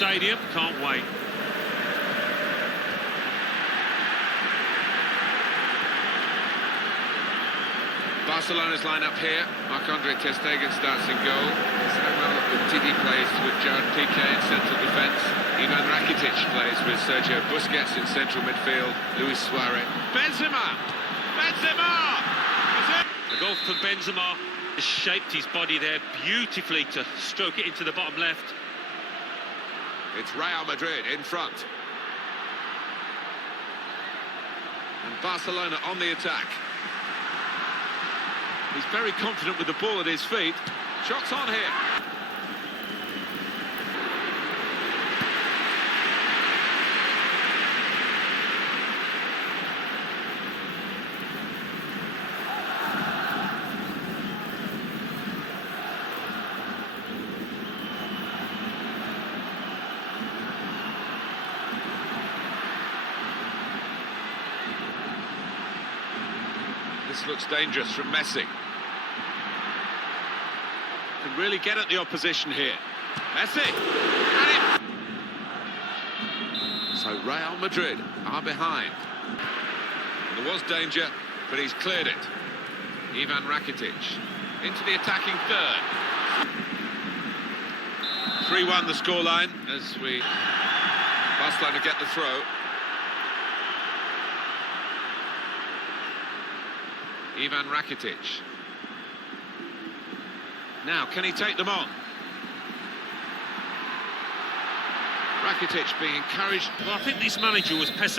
stadium, can't wait. Barcelona's line-up here. Marc-Andre ter Stegen starts in goal. Samuel Umtiti plays with Gerard Piqué in central defence. Ivan Rakitic plays with Sergio Busquets in central midfield. Luis Suarez. Benzema! Benzema! The goal from Benzema has shaped his body there beautifully to stroke it into the bottom left. It's Real Madrid in front. And Barcelona on the attack. He's very confident with the ball at his feet. Shots on here. This looks dangerous from Messi. Can really get at the opposition here. Messi! So Real Madrid are behind. There was danger, but he's cleared it. Ivan Rakitic into the attacking third. 3-1 the scoreline as Barcelona get the throw. Ivan Rakitic. Now, can he take them on? Rakitic being encouraged. Well, I think this manager was pessimistic.